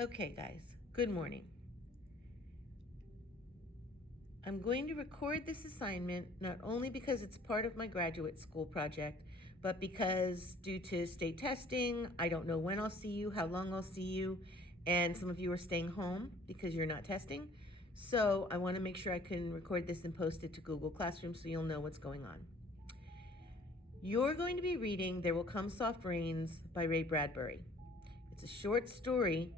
Okay, guys, good morning. I'm going to record this assignment not only because it's part of my graduate school project, but because due to state testing, I don't know when I'll see you, how long I'll see you, and some of you are staying home because you're not testing. So I want to make sure I can record this and post it to Google Classroom so you'll know what's going on. You're going to be reading There Will Come Soft Rains by Ray Bradbury. It's a short story,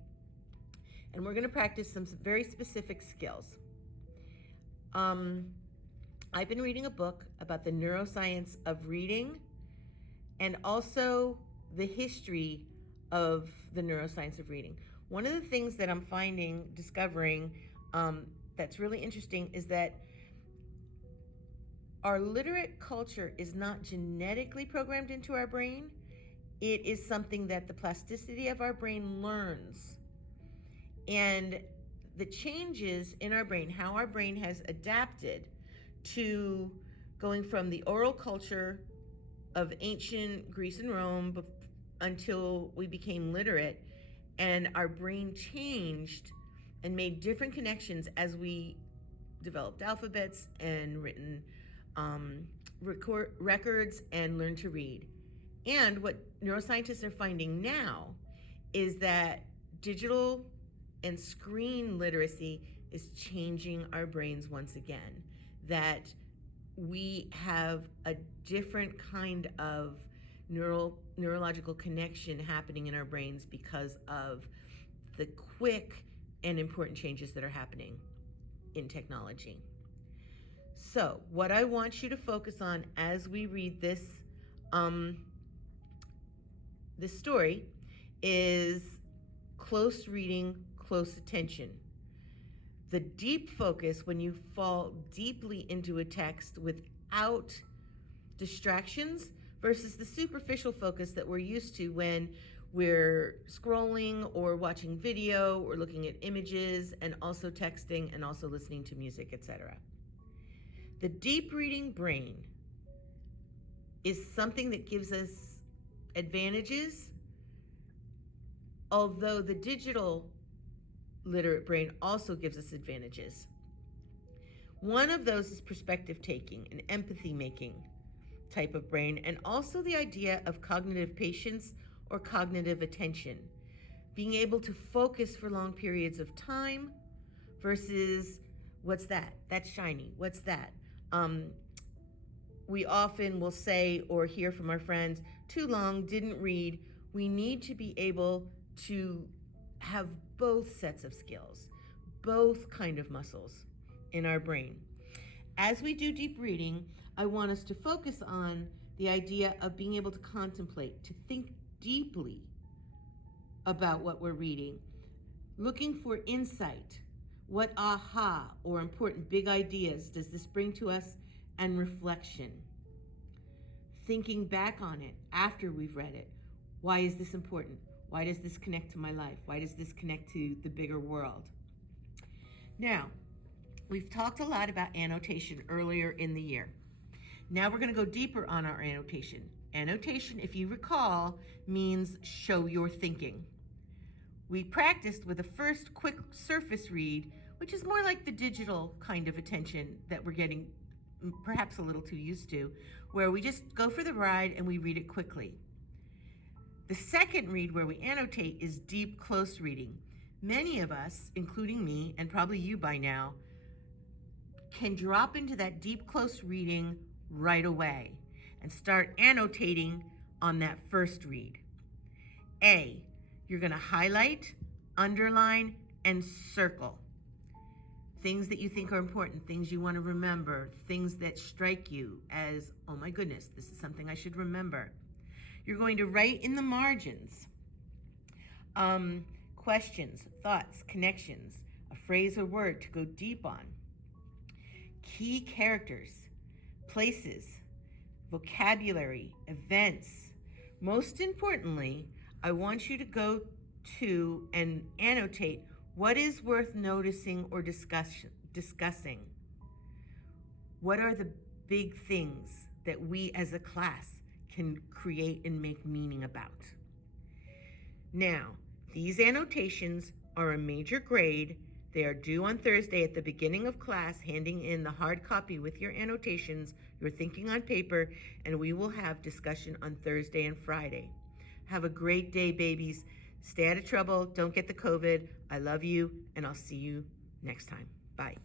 and we're going to practice some very specific skills. I've been reading a book about the neuroscience of reading and also the history of the neuroscience of reading. One of the things that I'm discovering that's really interesting is that our literate culture is not genetically programmed into our brain. It is something that the plasticity of our brain learns. And the changes in our brain, how our brain has adapted to going from the oral culture of ancient Greece and Rome until we became literate, and our brain changed and made different connections as we developed alphabets and written records and learned to read. And what neuroscientists are finding now is that digital and screen literacy is changing our brains once again. That we have a different kind of neurological connection happening in our brains because of the quick and important changes that are happening in technology. So, what I want you to focus on as we read this story is close reading, close attention. The deep focus, when you fall deeply into a text without distractions, versus the superficial focus that we're used to when we're scrolling or watching video or looking at images and also texting and also listening to music, etc. The deep reading brain is something that gives us advantages, although the digital literate brain also gives us advantages. One of those is perspective taking and empathy making type of brain, and also the idea of cognitive patience or cognitive attention, being able to focus for long periods of time versus what's that? That's shiny. What's that? We often will say or hear from our friends, too long, didn't read. We need to be able to have both sets of skills, both kind of muscles in our brain. As we do deep reading, I want us to focus on the idea of being able to contemplate, to think deeply about what we're reading, looking for insight. What aha or important big ideas does this bring to us, and reflection. Thinking back on it after we've read it. Why is this important? Why does this connect to my life? Why does this connect to the bigger world? Now, we've talked a lot about annotation earlier in the year. Now we're going to go deeper on our annotation. Annotation, if you recall, means show your thinking. We practiced with a first quick surface read, which is more like the digital kind of attention that we're getting perhaps a little too used to, where we just go for the ride and we read it quickly. The second read, where we annotate, is deep, close reading. Many of us, including me, and probably you by now, can drop into that deep, close reading right away and start annotating on that first read. A, you're going to highlight, underline, and circle things that you think are important, things you want to remember, things that strike you as, oh my goodness, this is something I should remember. You're going to write in the margins questions, thoughts, connections, a phrase or word to go deep on, key characters, places, vocabulary, events. Most importantly, I want you to go to and annotate what is worth noticing or discussing. What are the big things that we as a class can create and make meaning about? Now, these annotations are a major grade. They are due on Thursday at the beginning of class, handing in the hard copy with your annotations, your thinking on paper, and we will have discussion on Thursday and Friday. Have a great day, babies. Stay out of trouble. Don't get the COVID. I love you, and I'll see you next time. Bye.